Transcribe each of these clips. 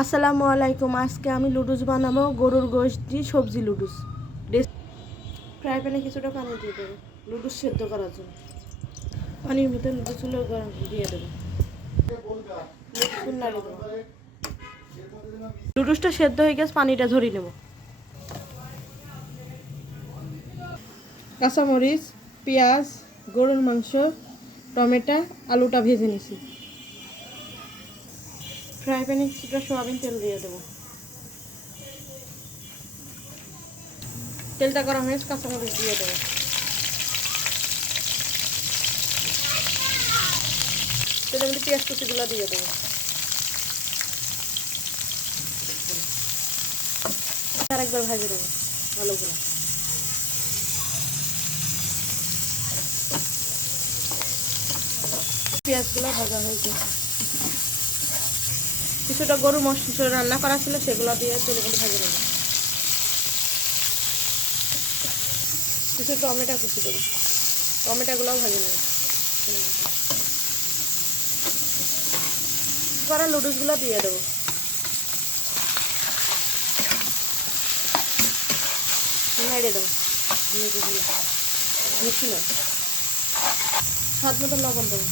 আসসালামু আলাইকুম। আজকে আমি লুডুস বানাবো, গরুর গোশত দিয়ে সবজি লুডুস। ফ্রাই প্যানে কিছুটা পানি দিয়ে দেবো লুডুস সেদ্ধ করার জন্য। পানির ভিতরে লুডুসগুলো গরম দিয়ে দেবো। লুডুসটা সেদ্ধ হয়ে গেছে, পানিটা ঝরিয়ে নেব। কাঁচামরিচ, পেঁয়াজ, গরুর মাংস, টমেটো, আলুটা ভেজে নিছি। ফ্রাই প্যানে কিছুটা সয়াবিন তেল দিয়ে দেবো। তেলটা গরম হয়েছে, কাঁচামরিচ দিয়ে দেবো। তেলের মধ্যে পেঁয়াজ কুচিগুলো দিয়ে দেবো। আরেকবার ভাজে দেবো ভালোগুলো। পেঁয়াজগুলো ভাজা হয়ে গেছে। কিছুটা গরু মশলা রান্না করা ছিল, সেগুলো দিয়ে তেলের মধ্যে ভাজে নেবো। কিছু টমেটো কুচি দেবো, টমেটোগুলোও ভাজে নেবো। করা লুডুসগুলো দিয়ে দেবো। নেড়ে দেবো লুডুসগুলো, মিষ্টি নয়, স্বাদ মতো লবণ দেবো।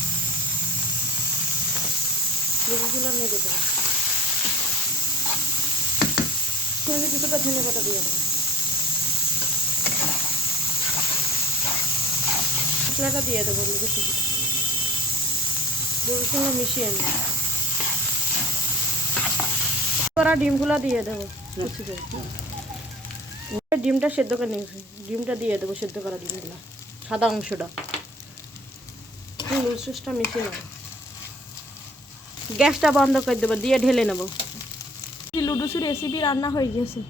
লুডুসগুলো নেড়ে দেবো। কিছুটা ধনে পাতা দিয়ে দেবো। মশলাটা দিয়ে দেবো লুডুসগুলো মিশিয়ে নেব। করা ডিমগুলো দিয়ে দেবো। ডিমটা সেদ্ধ করে নিয়েছি, ডিমটা দিয়ে দেবো, সেদ্ধ করা ডিমগুলো, সাদা অংশটা। লুডুসটা মিশিয়ে নেব। গ্যাসটা বন্ধ করে দেবো, দিয়ে ঢেলে নেব। লুডুসের রেসিপি রান্না হয়ে গেছে।